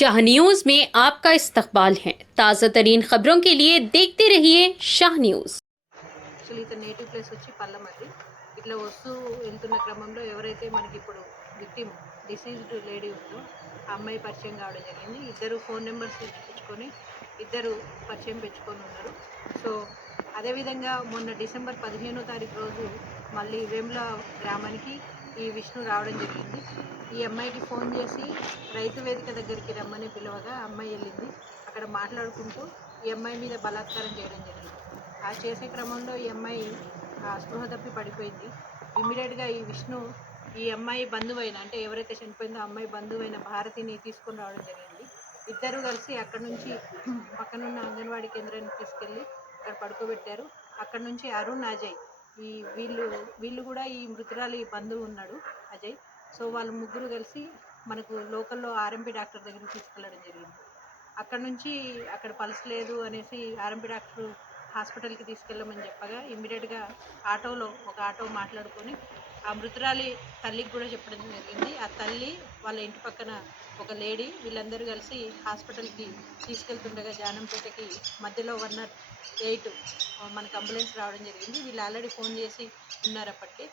Shah news में आपका इस्तकबाल है। ताज़ा तरीन खबरों के लिए देखते रहिए शाह न्यूज। యాక్చువల్లీ ఇతని నేటివ్ ప్లేస్ వచ్చి పల్లమర్రి. ఇట్లా వస్తూ వెళ్తున్న క్రమంలో ఎవరైతే మనకి ఇప్పుడు విక్టిమ్ డిసీజ్డ్ లేడీ ఉందో ఆ అమ్మాయి పరిచయం కావడం జరిగింది. ఇద్దరు ఫోన్ నెంబర్స్ ఇచ్చుకొని ఇద్దరు పరిచయం పెంచుకొని ఉన్నారు. సో అదేవిధంగా మొన్న డిసెంబర్ 15వ తారీఖు రోజు మళ్ళీ వేముల గ్రామానికి ఈ విష్ణు రావడం జరిగింది. ఈ అమ్మాయికి ఫోన్ చేసి రైతు వేదిక దగ్గరికి రమ్మని పిలవగా అమ్మాయి వెళ్ళింది. అక్కడ మాట్లాడుకుంటూ ఈ అమ్మాయి మీద బలాత్కారం చేయడం జరిగింది. ఆ చేసే క్రమంలో ఈ అమ్మాయి స్పృహ తప్పి పడిపోయింది. ఇమ్మీడియట్గా ఈ విష్ణు ఈ అమ్మాయి బంధువైన అంటే ఎవరైతే చనిపోయిందో అమ్మాయి బంధువైన భారతిని తీసుకొని రావడం జరిగింది. ఇద్దరు కలిసి అక్కడ నుంచి పక్కనున్న అంగన్వాడీ కేంద్రానికి తీసుకెళ్ళి అక్కడ పడుకోబెట్టారు. అక్కడ నుంచి అరుణ్, అజయ్ ఈ వీళ్ళు కూడా ఈ మృతురాలి బంధువు ఉన్నాడు అజయ్. సో వాళ్ళు ముగ్గురు కలిసి మనకు లోకల్లో ఆర్ఎంపీ డాక్టర్ దగ్గరికి తీసుకెళ్ళడం జరిగింది. అక్కడ నుంచి అక్కడ పల్స్ లేదు అనేసి ఆర్ఎంపీ డాక్టర్ హాస్పిటల్కి తీసుకెళ్ళమని చెప్పగా ఇమ్మీడియట్గా ఒక ఆటో మాట్లాడుకొని ఆ మృతురాలి తల్లికి కూడా చెప్పడం జరిగింది. ఆ తల్లి వాళ్ళ ఇంటి పక్కన ఒక లేడీ వీళ్ళందరూ కలిసి హాస్పిటల్కి తీసుకెళ్తుండగా జానంపేటకి మధ్యలో 108 మనకు అంబులెన్స్ రావడం జరిగింది. వీళ్ళు ఆల్రెడీ ఫోన్ చేసి ఉన్నారు అప్పటికే.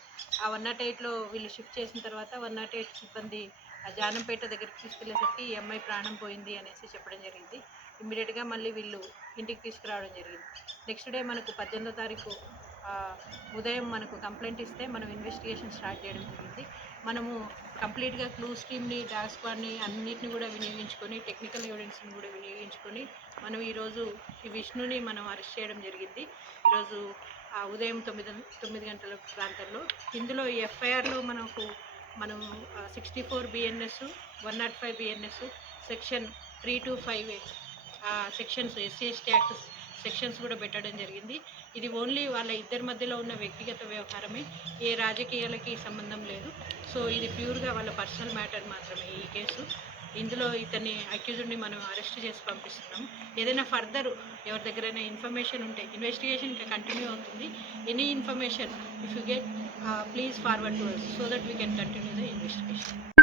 ఆ 108లో వీళ్ళు షిఫ్ట్ చేసిన తర్వాత 108 సిబ్బంది ఆ జానంపేట దగ్గరికి తీసుకెళ్లేసరికి ఈ అమ్మాయి ప్రాణం పోయింది అనేసి చెప్పడం జరిగింది. ఇమ్మీడియట్గా మళ్ళీ వీళ్ళు ఇంటికి తీసుకురావడం జరిగింది. నెక్స్ట్ డే మనకు 18వ తారీఖు ఉదయం మనకు కంప్లైంట్ ఇస్తే మనం ఇన్వెస్టిగేషన్ స్టార్ట్ చేయడం జరిగింది. మనము కంప్లీట్గా క్లూస్ టీమ్ని, డాగ్ స్క్వాడ్ని అన్నిటిని కూడా వినియోగించుకొని టెక్నికల్ ఎవిడెన్స్ని కూడా వినియోగించుకొని మనం ఈరోజు ఈ విష్ణుని మనం అరెస్ట్ చేయడం జరిగింది. ఈరోజు ఉదయం 9 గంటల ప్రాంతంలో. ఇందులో ఈ ఎఫ్ఐఆర్లో మనం 64 BNS, 105 BNS, section 325 sections ఎస్సీ/ఎస్టీ act sections కూడా పెట్టడం జరిగింది. ఇది ఓన్లీ వాళ్ళ ఇద్దరి మధ్యలో ఉన్న వ్యక్తిగత వ్యవహారమే, ఏ రాజకీయాలకి సంబంధం లేదు. సో ఇది ప్యూర్గా వాళ్ళ పర్సనల్ మ్యాటర్ మాత్రమే ఈ కేసు. ఇందులో ఇతన్ని అక్యూజ్డ్ని మనం అరెస్ట్ చేసి పంపిస్తున్నాం. ఏదైనా ఫర్దర్ ఎవరి దగ్గరైనా ఇన్ఫర్మేషన్ ఉంటే ఇన్వెస్టిగేషన్ ఇంకా కంటిన్యూ అవుతుంది. Any information if you get please forward to us so that we can continue the investigation.